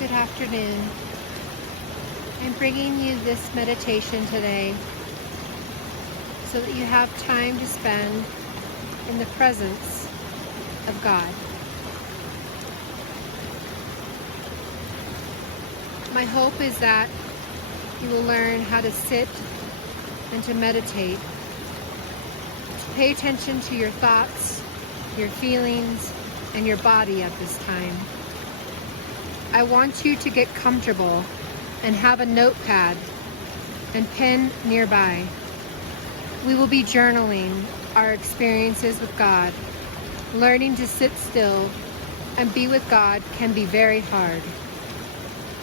Good afternoon. I'm bringing you this meditation today so that you have time to spend in the presence of God. My hope is that you will learn how to sit and to meditate, to pay attention to your thoughts, your feelings, and your body at this time. I want you to get comfortable and have a notepad and pen nearby. We will be journaling our experiences with God. Learning to sit still and be with God can be very hard.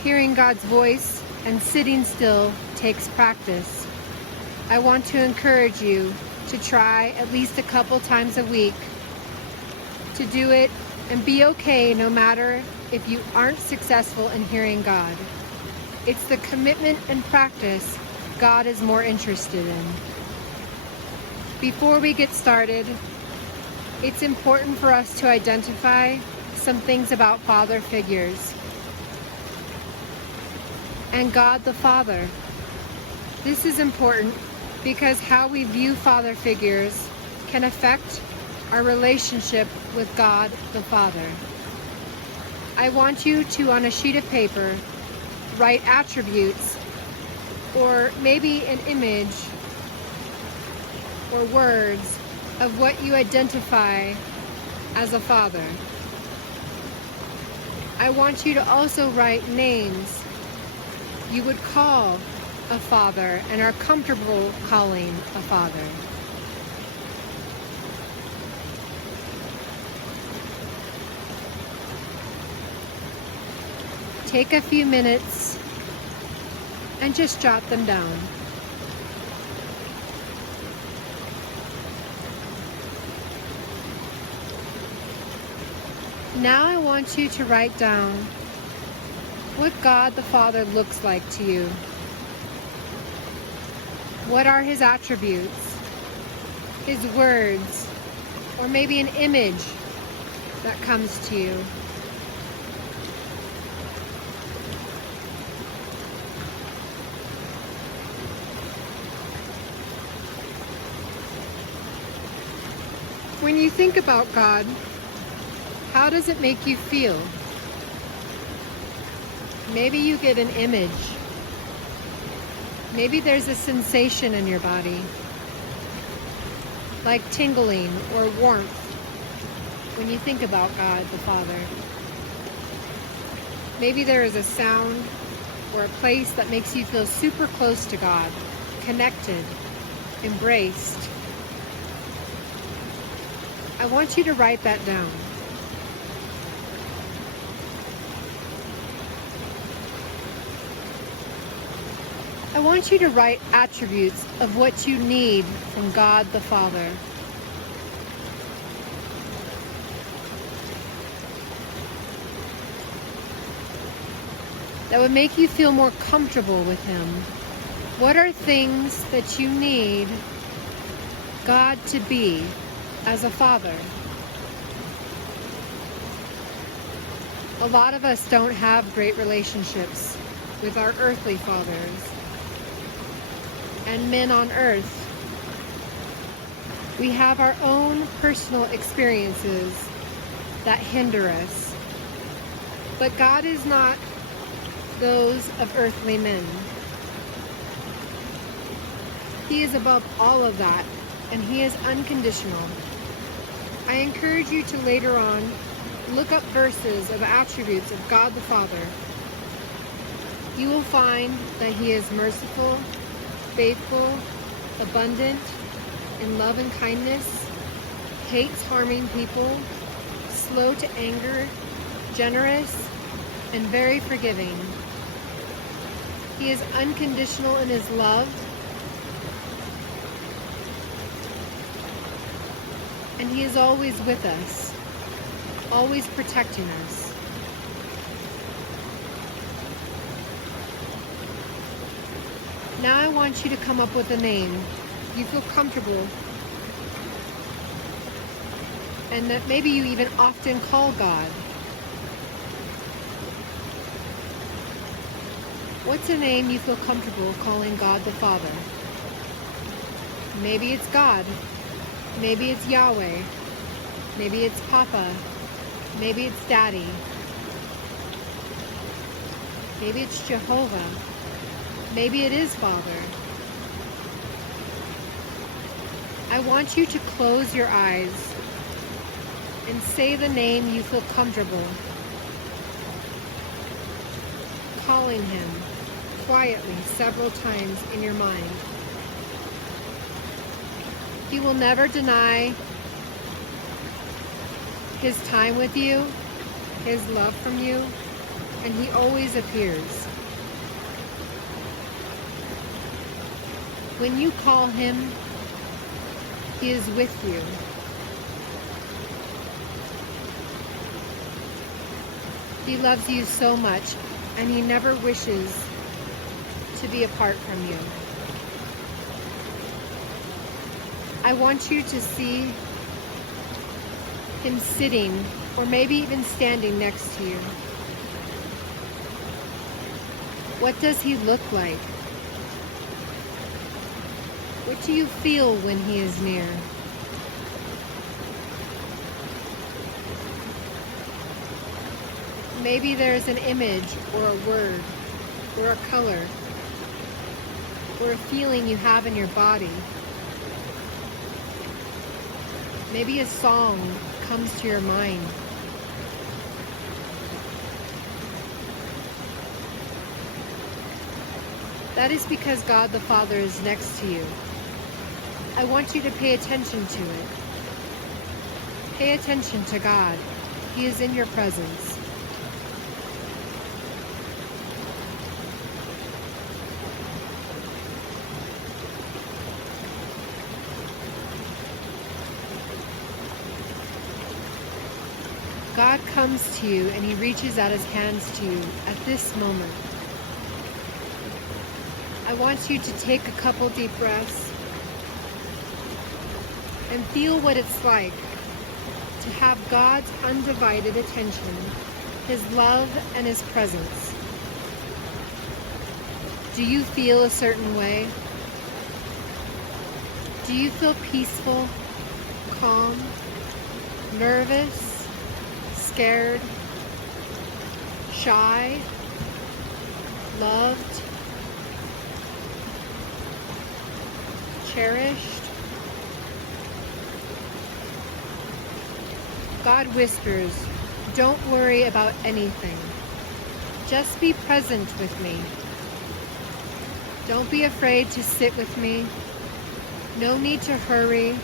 Hearing God's voice and sitting still takes practice. I want to encourage you to try at least a couple times a week to do it and be okay no matter if you aren't successful in hearing God. It's the commitment and practice God is more interested in. Before we get started, it's important for us to identify some things about father figures and God the Father. This is important because how we view father figures can affect our relationship with God the Father. I want you to, on a sheet of paper, write attributes or maybe an image or words of what you identify as a father. I want you to also write names you would call a father and are comfortable calling a father. Take a few minutes and just jot them down. Now I want you to write down what God the Father looks like to you. What are his attributes, his words, or maybe an image that comes to you? When you think about God, how does it make you feel? Maybe you get an image. Maybe there's a sensation in your body, like tingling or warmth when you think about God the Father. Maybe there is a sound or a place that makes you feel super close to God, connected, embraced. I want you to write that down. I want you to write attributes of what you need from God the Father. That would make you feel more comfortable with him. What are things that you need God to be as a father? A lot of us don't have great relationships with our earthly fathers and men on earth. We have our own personal experiences that hinder us. But God is not those of earthly men. He is above all of that, and he is unconditional. I encourage you to later on look up verses of attributes of God the Father. You will find that he is merciful, faithful, abundant in love and kindness, hates harming people, slow to anger, generous, and very forgiving. He is unconditional in his love, and he is always with us, always protecting us. Now I want you to come up with a name you feel comfortable and that maybe you even often call God. What's a name you feel comfortable calling God the Father? Maybe it's God. Maybe it's Yahweh. Maybe it's Papa. Maybe it's Daddy. Maybe it's Jehovah. Maybe it is Father. I want you to close your eyes and say the name you feel comfortable calling him quietly several times in your mind. He will never deny his time with you, his love from you, and he always appears. When you call him, he is with you. He loves you so much, and he never wishes to be apart from you. I want you to see him sitting, or maybe even standing next to you. What does he look like? What do you feel when he is near? Maybe there's an image or a word or a color or a feeling you have in your body. Maybe a song comes to your mind. That is because God the Father is next to you. I want you to pay attention to it. Pay attention to God. He is in your presence. God comes to you and he reaches out his hands to you at this moment. I want you to take a couple deep breaths and feel what it's like to have God's undivided attention, his love and his presence. Do you feel a certain way? Do you feel peaceful, calm, nervous, scared, shy, loved, cherished? God whispers, don't worry about anything. Just be present with me. Don't be afraid to sit with me. No need to hurry.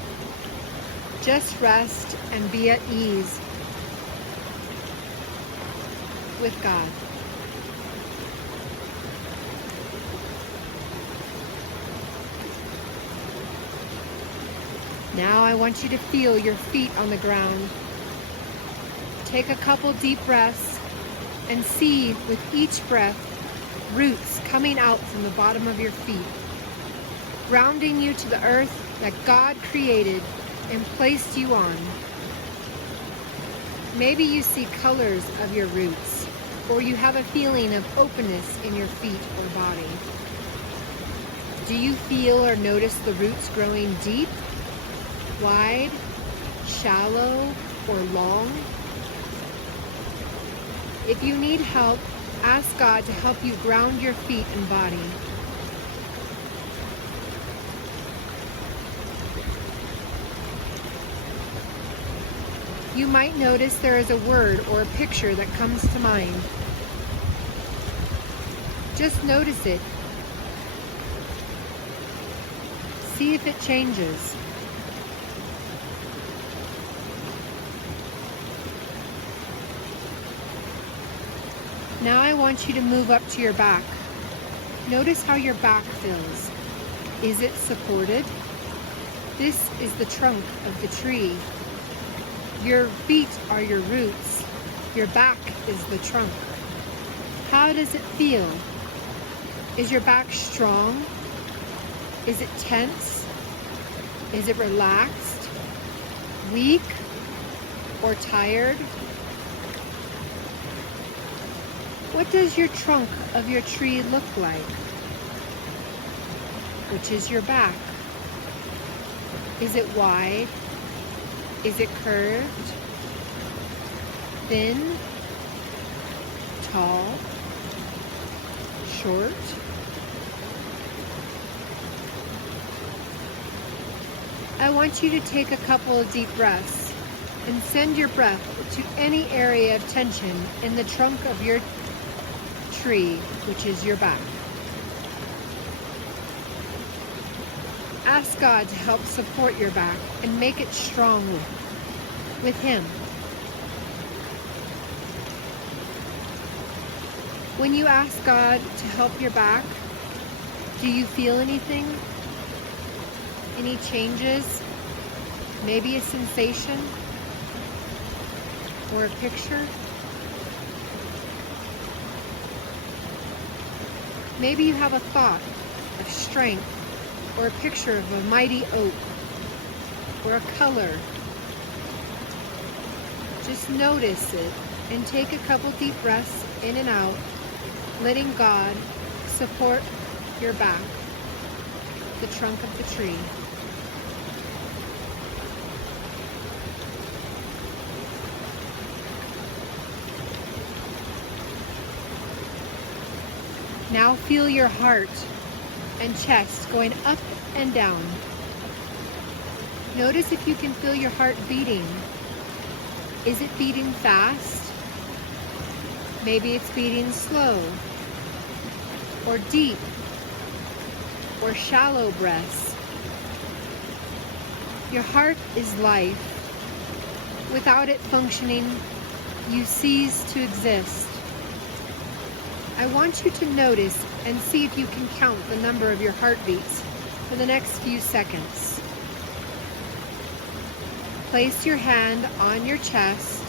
Just rest and be at ease with God. Now I want you to feel your feet on the ground. Take a couple deep breaths and see with each breath roots coming out from the bottom of your feet, grounding you to the earth that God created and placed you on. Maybe you see colors of your roots, or you have a feeling of openness in your feet or body. Do you feel or notice the roots growing deep, wide, shallow, or long? If you need help, ask God to help you ground your feet and body. You might notice there is a word or a picture that comes to mind. Just notice it. See if it changes. Now I want you to move up to your back. Notice how your back feels. Is it supported? This is the trunk of the tree. Your feet are your roots. Your back is the trunk. How does it feel? Is your back strong? Is it tense? Is it relaxed? Weak? Or tired? What does your trunk of your tree look like? Which is your back? Is it wide? Is it curved? Thin? Tall? Short? I want you to take a couple of deep breaths and send your breath to any area of tension in the trunk of your tree, which is your back. Ask God to help support your back and make it strong with Him. When you ask God to help your back, do you feel anything? Any changes? Maybe a sensation? Or a picture? Maybe you have a thought of strength, or a picture of a mighty oak, or a color. Just notice it and take a couple deep breaths in and out, letting God support your back, the trunk of the tree. Now feel your heart and chest going up and down. Notice if you can feel your heart beating. Is it beating fast? Maybe it's beating slow, or deep, or shallow breaths. Your heart is life. Without it functioning, you cease to exist. I want you to notice and see if you can count the number of your heartbeats for the next few seconds. Place your hand on your chest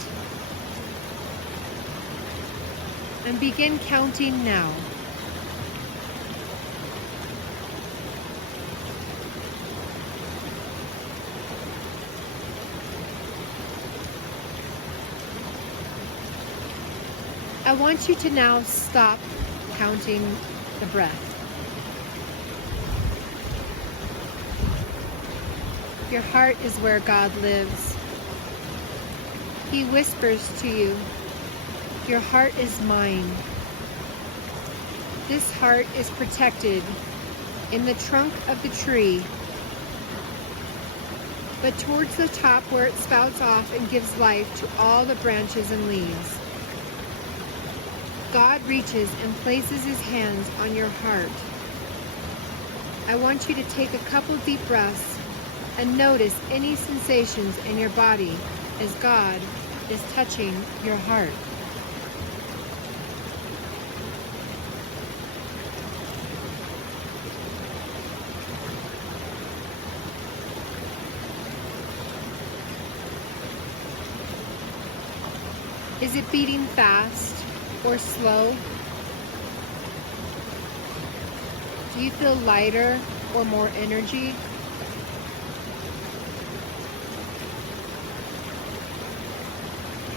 and begin counting now. I want you to now stop counting the breath. Your heart is where God lives. He whispers to you, your heart is mine. This heart is protected in the trunk of the tree, but towards the top where it spouts off and gives life to all the branches and leaves. God reaches and places His hands on your heart. I want you to take a couple deep breaths and notice any sensations in your body as God is touching your heart. Is it beating fast or slow? Do you feel lighter or more energy?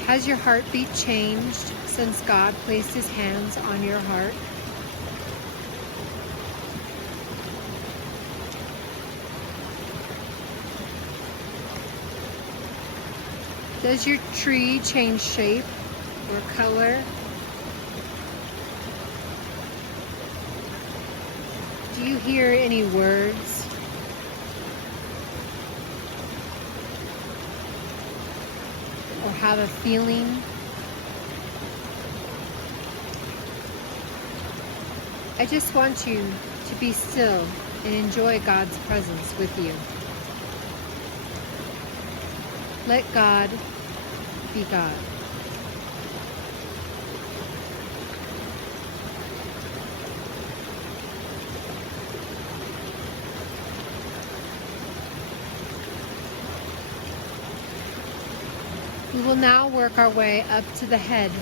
Has your heartbeat changed since God placed His hands on your heart? Does your tree change shape or color? Do you hear any words? Or have a feeling? I just want you to be still and enjoy God's presence with you. Let God be God. We will now work our way up to the head,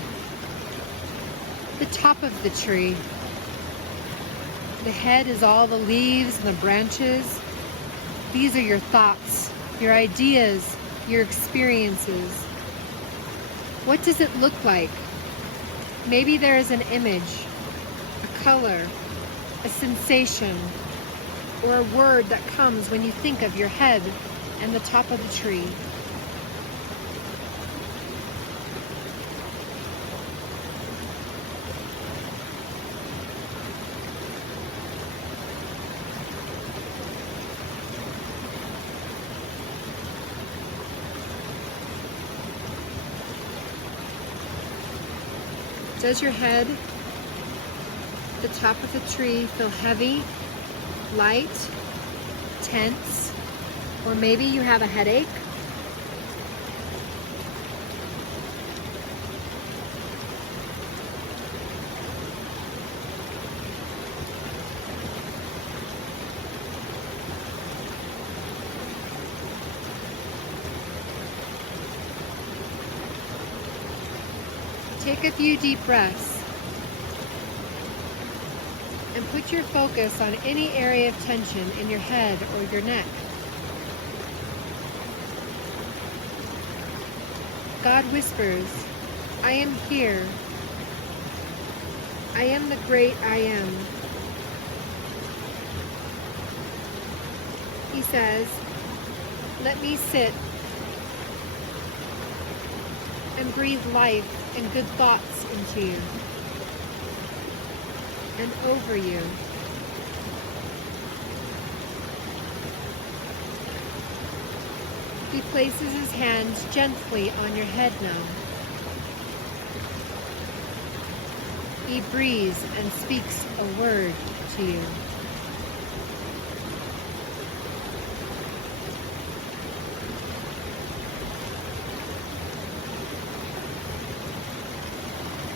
the top of the tree. The head is all the leaves and the branches. These are your thoughts, your ideas, your experiences. What does it look like? Maybe there is an image, a color, a sensation, or a word that comes when you think of your head and the top of the tree. Does your head, the top of the tree, feel heavy, light, tense, or maybe you have a headache? Take a few deep breaths and put your focus on any area of tension in your head or your neck. God whispers, "I am here. I am the great I am." He says, "Let me sit and breathe life and good thoughts into you and over you." He places his hands gently on your head now. He breathes and speaks a word to you.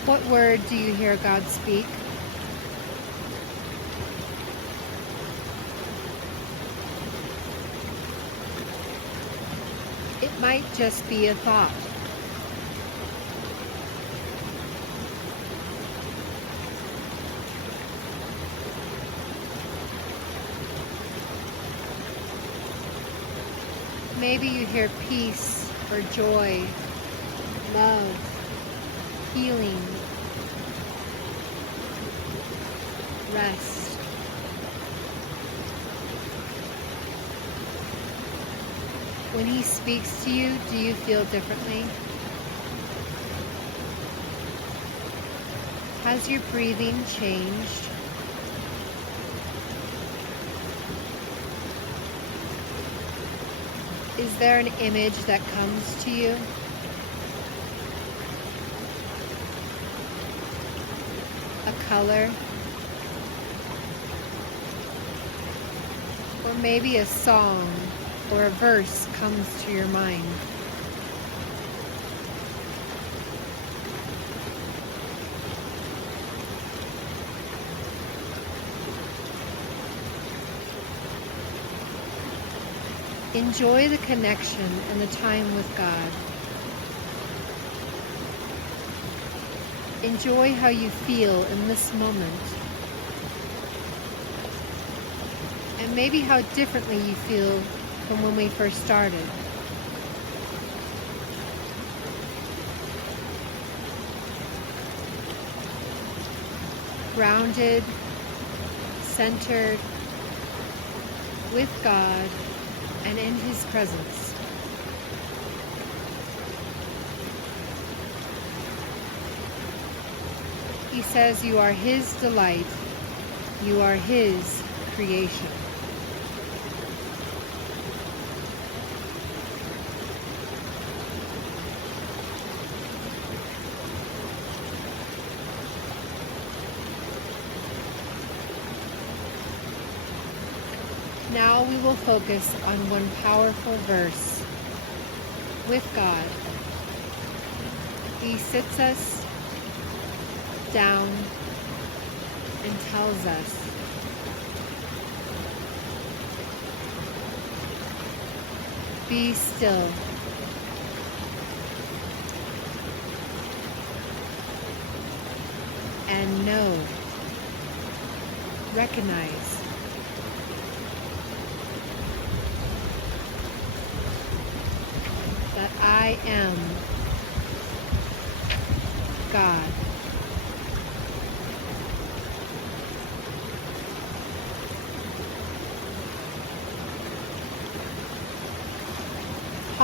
What word do you hear God speak? It might just be a thought. Maybe you hear peace or joy, love, healing, rest. When he speaks to you, do you feel differently? Has your breathing changed? Is there an image that comes to you? A color? Or maybe a song or a verse comes to your mind. Enjoy the connection and the time with God. Enjoy how you feel in this moment. And maybe how differently you feel from when we first started. Grounded, centered, with God, and in His presence. He says you are His delight. You are His creation. Now we will focus on one powerful verse. With God, He sits us down and tells us, "Be still and know, recognize that I am God."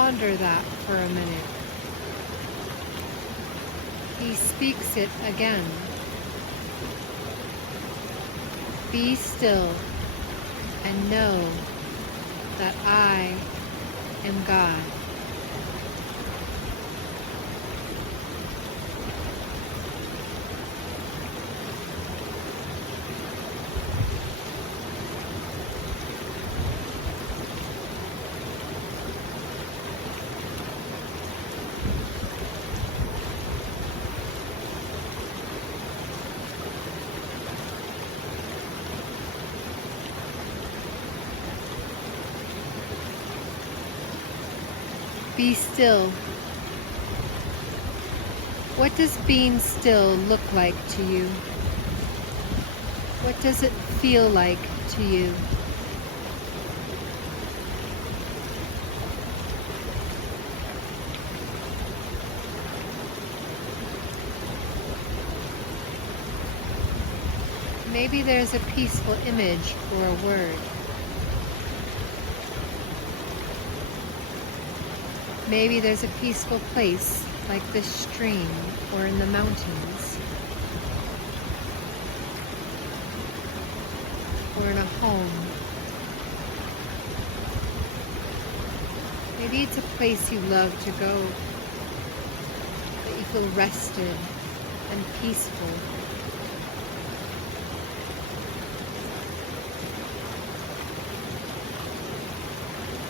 ponder that for a minute. He speaks it again. Be still and know that I am God. Be still. What does being still look like to you? What does it feel like to you? Maybe there's a peaceful image or a word. Maybe there's a peaceful place like this stream or in the mountains or in a home. Maybe it's a place you love to go, that you feel rested and peaceful.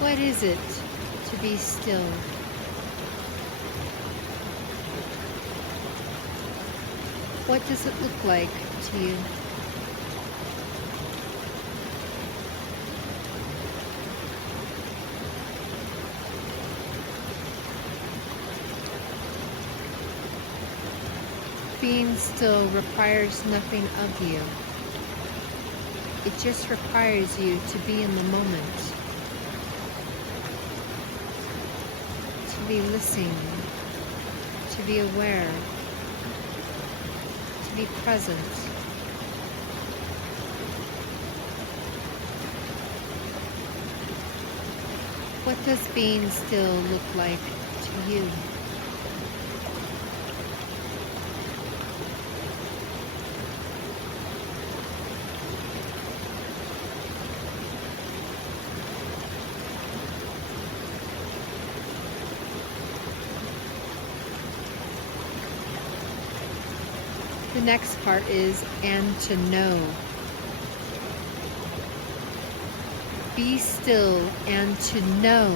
What is it to be still? What does it look like to you? Being still requires nothing of you. It just requires you to be in the moment. To be listening, to be aware, to be present. What does being still look like to you? The next part is and to know. Be still and to know.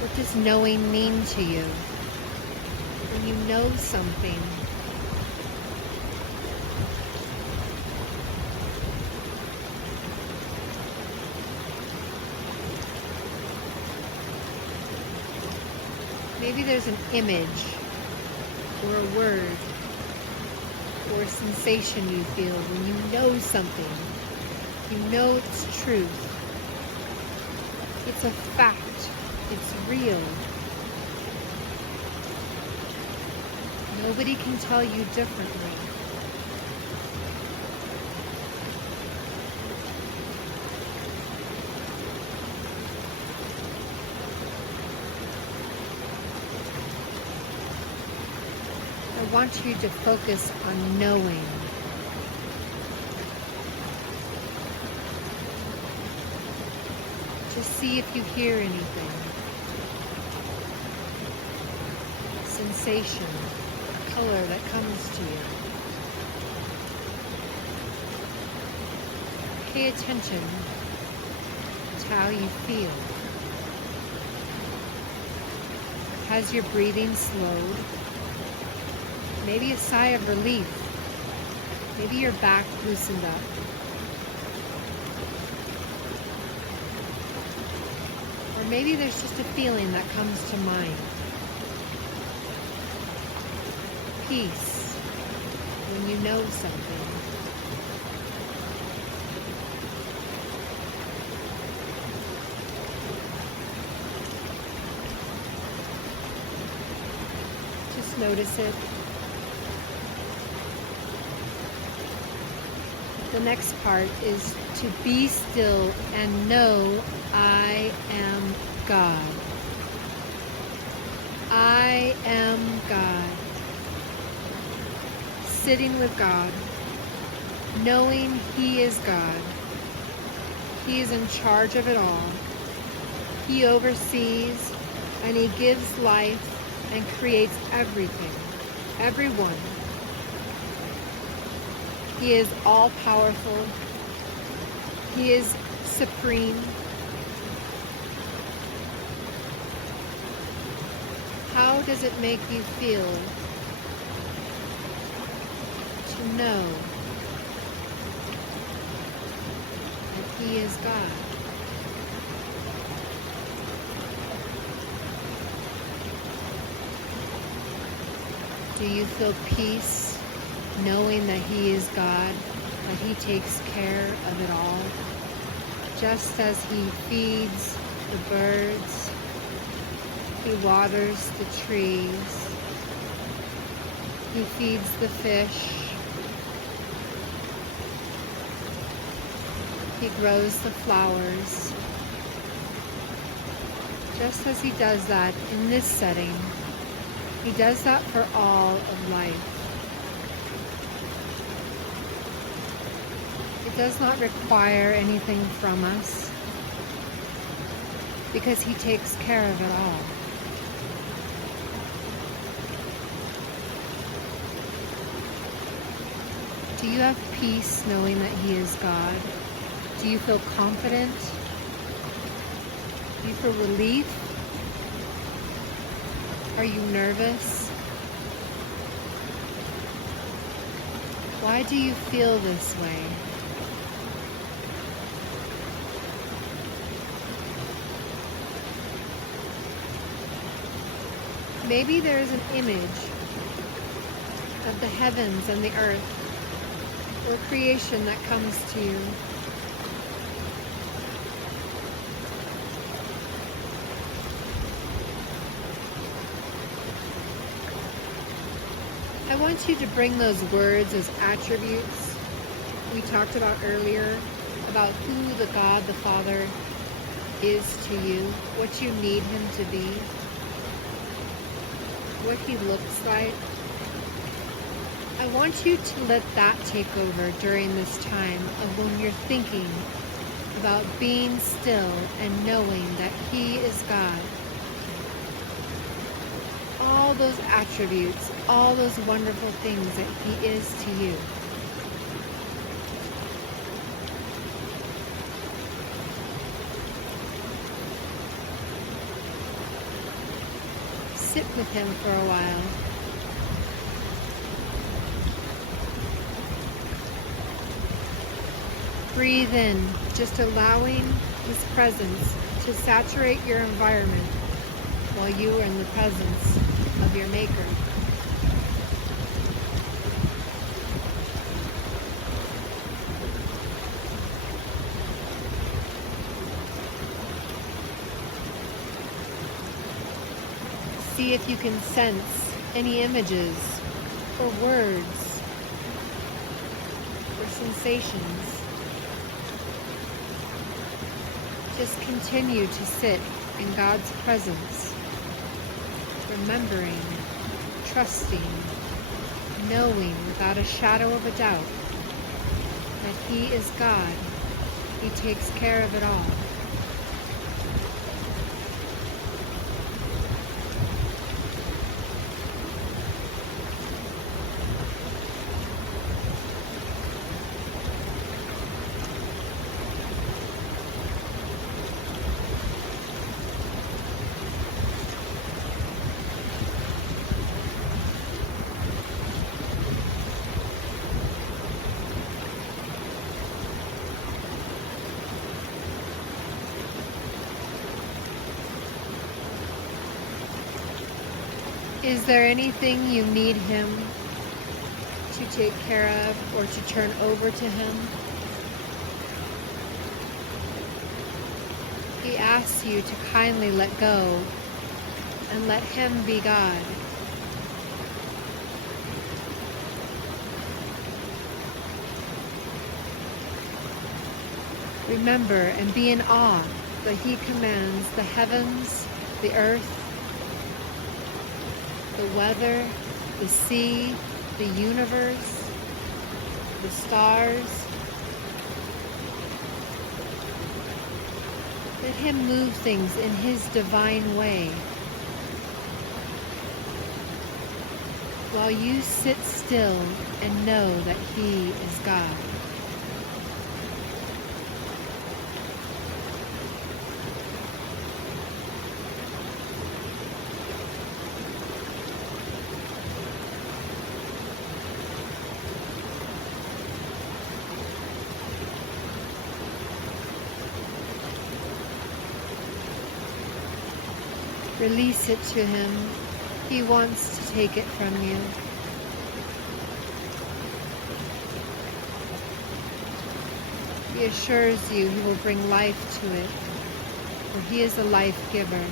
What does knowing mean to you? When you know something, maybe there's an image or a word or a sensation you feel when you know something. You know it's truth. It's a fact. It's real. Nobody can tell you differently. I want you to focus on knowing. Just see if you hear anything. Sensation, color that comes to you. Pay attention to how you feel. Has your breathing slowed? Maybe a sigh of relief. Maybe your back loosened up. Or maybe there's just a feeling that comes to mind. Peace when you know something. Just notice it. The next part is to be still and know I am God. I am God. Sitting with God, knowing He is God. He is in charge of it all. He oversees and He gives life and creates everything, everyone. He is all-powerful. He is supreme. How does it make you feel to know that He is God? Do you feel peace knowing that He is God, that He takes care of it all? Just as He feeds the birds, He waters the trees, He feeds the fish, He grows the flowers. Just as He does that in this setting, He does that for all of life. It does not require anything from us because He takes care of it all. Do you have peace knowing that He is God? Do you feel confident? Do you feel relief? Are you nervous? Why do you feel this way? Maybe there is an image of the heavens and the earth, or creation that comes to you. I want you to bring those words as attributes we talked about earlier, about who the God the Father is to you, what you need Him to be, what He looks like. I want you to let that take over during this time of when you're thinking about being still and knowing that He is God. All those attributes, all those wonderful things that He is to you. Sit with Him for a while. Breathe in, just allowing His presence to saturate your environment while you are in the presence of your Maker. See if you can sense any images or words or sensations. Just continue to sit in God's presence, remembering, trusting, knowing without a shadow of a doubt that He is God. He takes care of it all. Is there anything you need Him to take care of or to turn over to Him? He asks you to kindly let go and let Him be God. Remember and be in awe that He commands the heavens, the earth, the weather, the sea, the universe, the stars. Let Him move things in His divine way, while you sit still and know that He is God. Release it to Him. He wants to take it from you. He assures you He will bring life to it, for He is a life giver.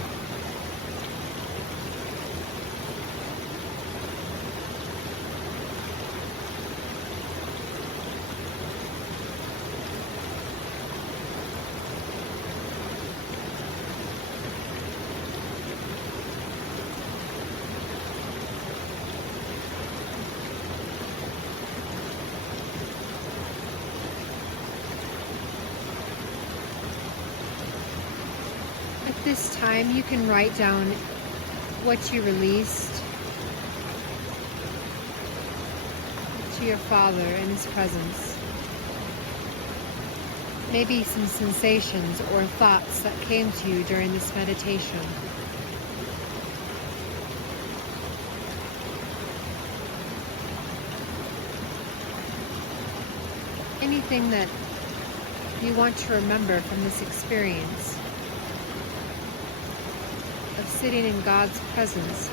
At this time, you can write down what you released to your Father in His presence. Maybe some sensations or thoughts that came to you during this meditation. Anything that you want to remember from this experience of sitting in God's presence.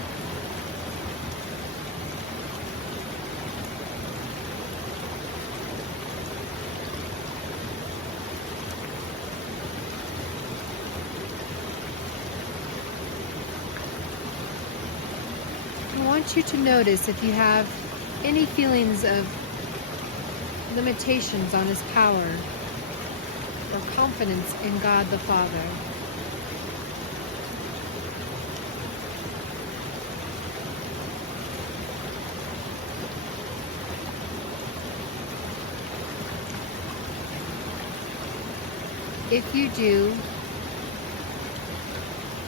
I want you to notice if you have any feelings of limitations on His power or confidence in God the Father. If you do,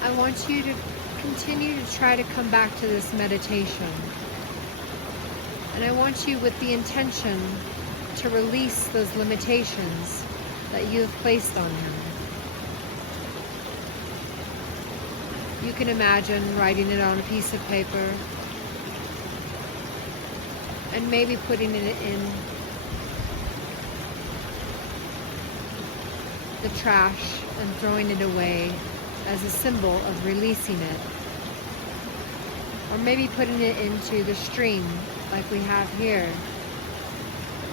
I want you to continue to try to come back to this meditation. And I want you with the intention to release those limitations that you have placed on Him. You can imagine writing it on a piece of paper and maybe putting it in the trash and throwing it away as a symbol of releasing it. Or maybe putting it into the stream like we have here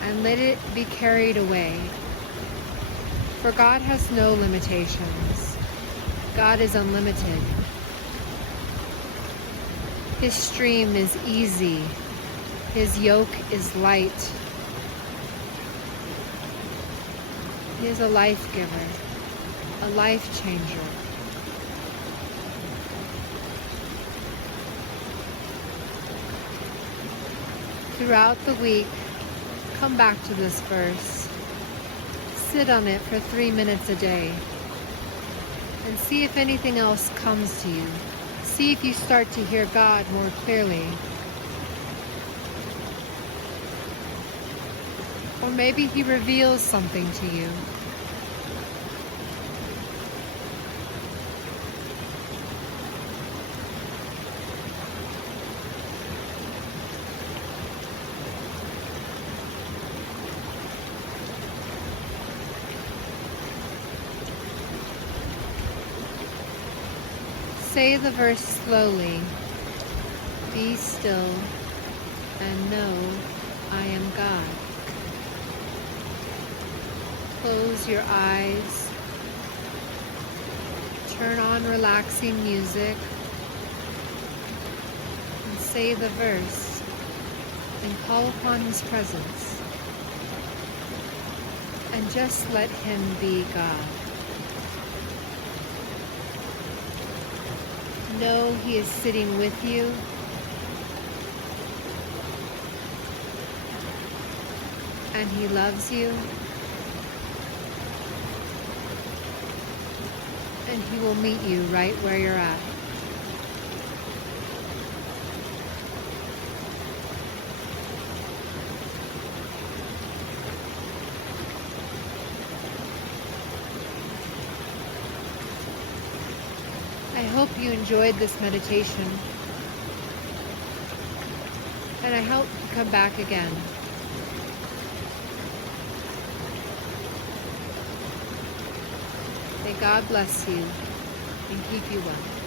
and let it be carried away. For God has no limitations. God is unlimited. His stream is easy. His yoke is light. He is a life giver, a life changer. Throughout the week, come back to this verse. Sit on it for 3 minutes a day and see if anything else comes to you. See if you start to hear God more clearly. Or maybe He reveals something to you. Say the verse slowly. Be still and know I am God. Close your eyes. Turn on relaxing music. And say the verse and call upon His presence. and just let him be God. Know he is sitting with you, and he loves you, and he will meet you right where you're at. I hope you enjoyed this meditation, and I hope you come back again. May God bless you and keep you well.